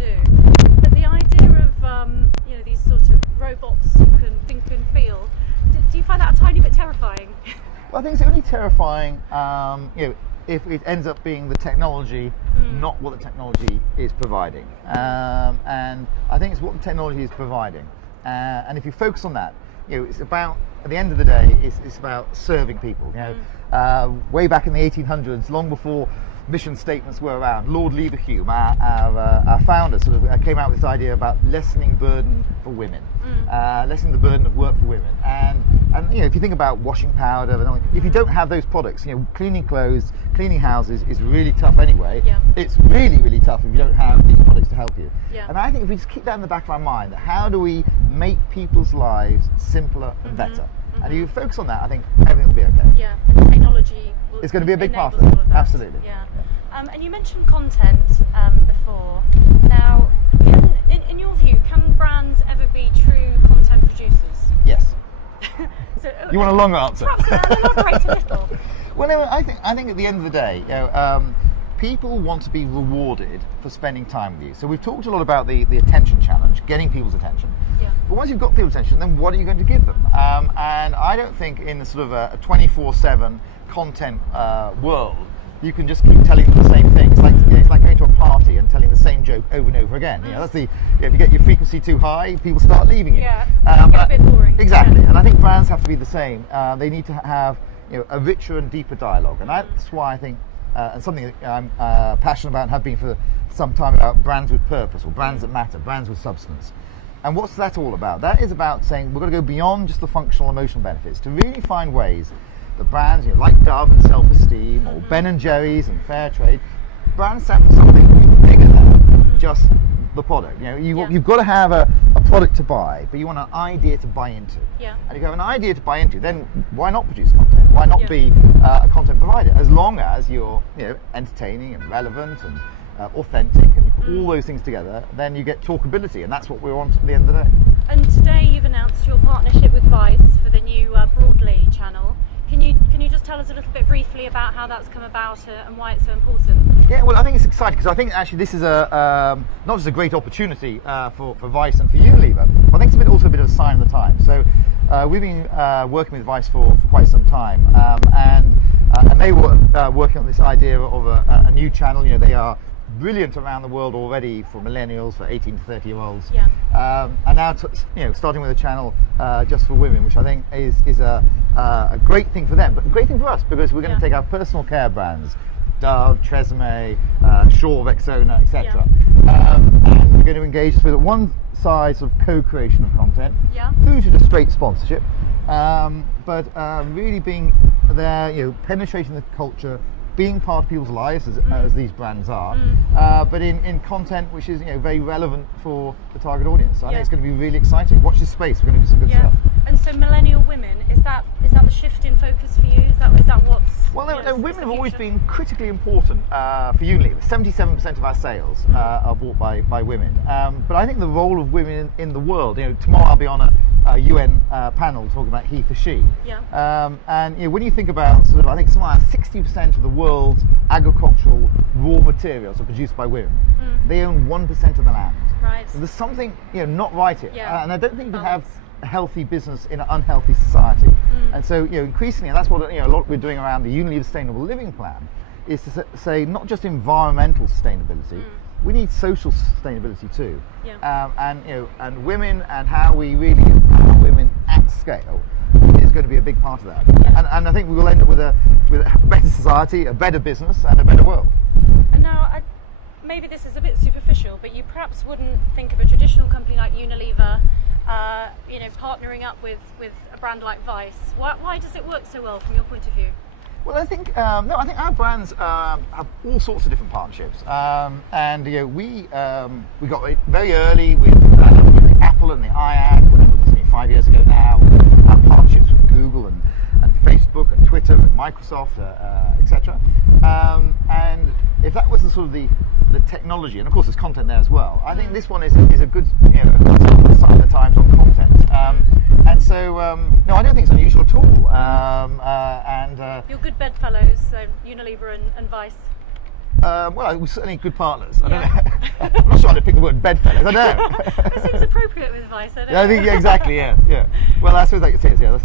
do. But the idea of these sort of robots who can think and feel, do you find that a tiny bit terrifying? Well, I think it's only terrifying, if it ends up being the technology, not what the technology is providing. And I think it's what the technology is providing. And if you focus on that, it's about, at the end of the day, it's about serving people. Way back in the 1800s, long before mission statements were around, Lord Leverhulme, our founder, sort of came out with this idea about lessening burden for women, lessening the burden of work for women. And if you think about washing powder, if you don't have those products, cleaning clothes, cleaning houses is really tough anyway. Yeah. It's really, really tough if you don't have these products to help you. Yeah. And I think if we just keep that in the back of our mind, how do we make people's lives simpler and better? And if you focus on that, I think everything will be okay. Yeah, and technology it's going to be a big part of it. Absolutely. Yeah. And you mentioned content before. Now, in your view, can brands ever be true content producers? Yes. So, you want a long answer? Perhaps elaborate a little. Well, I think at the end of the day, people want to be rewarded for spending time with you. So we've talked a lot about the attention challenge, getting people's attention. Yeah. But once you've got people's attention, then what are you going to give them? And I don't think in sort of a 24/7 content world, you can just keep telling them the same thing. It's like going to a party and telling the same joke over and over again. That's if you get your frequency too high, people start leaving you. Yeah, get a bit boring. Exactly, and I think brands have to be the same. They need to have a richer and deeper dialogue, and that's why I think, and something that I'm passionate about and have been for some time, about brands with purpose, or brands that matter, brands with substance. And what's that all about? That is about saying we're going to go beyond just the functional emotional benefits to really find ways that brands, like Dove and Self-Esteem, or Ben & Jerry's and Fair Trade, brands stand for something bigger than just the product. You've got to have a product to buy, but you want an idea to buy into. Yeah. And if you have an idea to buy into, then why not produce content? Why not be a content provider? As long as you're entertaining and relevant and authentic, and you put all those things together, then you get talkability, and that's what we want at the end of the day. And today you've announced your partnership with Vice for the new Broadly channel. Can you just tell us a little bit briefly about how that's come about and why it's so important? Yeah, well, I think it's exciting because I think actually this is not just a great opportunity for Vice and for Unilever, but I think it's also a bit of a sign of the time. So we've been working with Vice for quite some time, and they were working on this idea of a new channel. They are brilliant around the world already for millennials, for 18 to 30-year-olds, and now starting with a channel just for women, which I think is a great thing for them, but a great thing for us, because we're going to take our personal care brands, Dove, Tresemme, Shaw, Rexona, etc., and we're going to engage with one side sort of co-creation of content through to the straight sponsorship, but really being there, penetrating the culture, being part of people's lives as these brands are, but in content which is very relevant for the target audience. So I think it's going to be really exciting. Watch this space. We're going to do some good stuff. And so millennial women, is that the shift in focus for you? Is that what's... Well, women have always been critically important for Unilever. 77% of our sales are bought by women. But I think the role of women in the world, tomorrow I'll be on a UN panel talking about he for she. And when you think about I think something like 60% of the world's agricultural raw materials are produced by women. They own 1% of the land. Right. So there's something not right here. And I don't think you can have a healthy business in an unhealthy society. And so increasingly, and that's what a lot we're doing around the Unilever Sustainable Living Plan, is to say not just environmental sustainability, we need social sustainability too. And women, and how we really empower women at scale is going to be a big part of that. And I think we will end up with a better society, a better business, and a better world. And now, maybe this is a bit superficial, but you perhaps wouldn't think of a traditional company like Unilever partnering up with a brand like Vice. Why does it work so well from your point of view? Well, I think I think our brands have all sorts of different partnerships, and we got it very early with Apple and the iAd, whatever it must be 5 years ago now. Our partnerships with Google and Facebook and Twitter and Microsoft, etc. And if that was the sort of the technology, and of course there's content there as well, I think this one is a good sign of the times on content. And so no, I don't think it's unusual at all. You're good bedfellows, so Unilever and Vice. Well, we're certainly good partners. I don't know. I'm not sure I'd pick the word bedfellows. I know. It seems appropriate with Vice. I don't know. I think exactly. Yeah. Well, that's what it is. Yeah,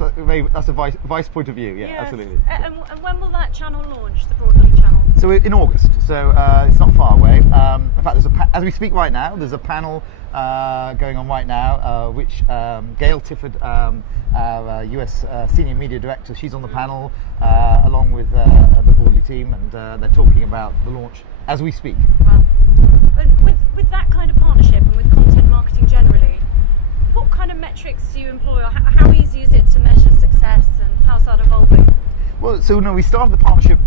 that's a Vice point of view. Yeah, yes. absolutely. And when will that channel launch? The Broadly channel. So in August. So it's not far away. In fact, as we speak right now, there's a panel going on right now, which Gail Tifford, our US senior media director, she's on the panel along with the Broadly team, and they're talking about the launch as we speak. Wow. And with that kind of partnership and with content marketing generally, what kind of metrics do you employ, or how easy is it to measure success, and how's that evolving? Well, so no, we started the partnership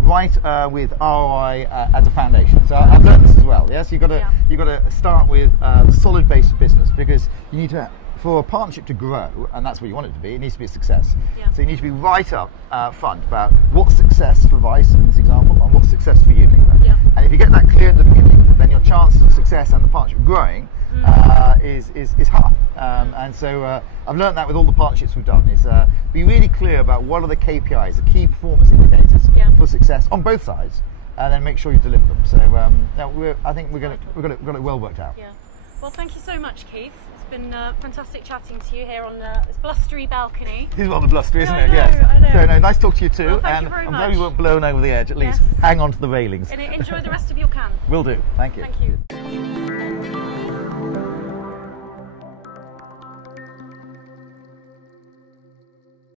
right with ROI as a foundation. So I've learned this as well. Yes, you've got to start with a solid base of business, because you need to, for a partnership to grow, and that's what you want it to be, it needs to be a success. Yeah. So you need to be right up front about what's success for Vice in this example, and what's success for Unilever. Yeah. And if you get that clear at the beginning, then your chances of success and the partnership growing is high. And so I've learned that with all the partnerships we've done, is be really clear about what are the KPIs, the key performance indicators for success on both sides, and then make sure you deliver them. So I think we've got it well worked out. Yeah. Well, thank you so much, Keith. It's been fantastic chatting to you here on this blustery balcony. This is rather blustery, isn't it? Yes. I know. So, no, nice to talk to you too. Well, thank and you very I'm much. glad we weren't blown over the edge. At least hang on to the railings. And enjoy the rest of your can. Will do. Thank you. Thank you.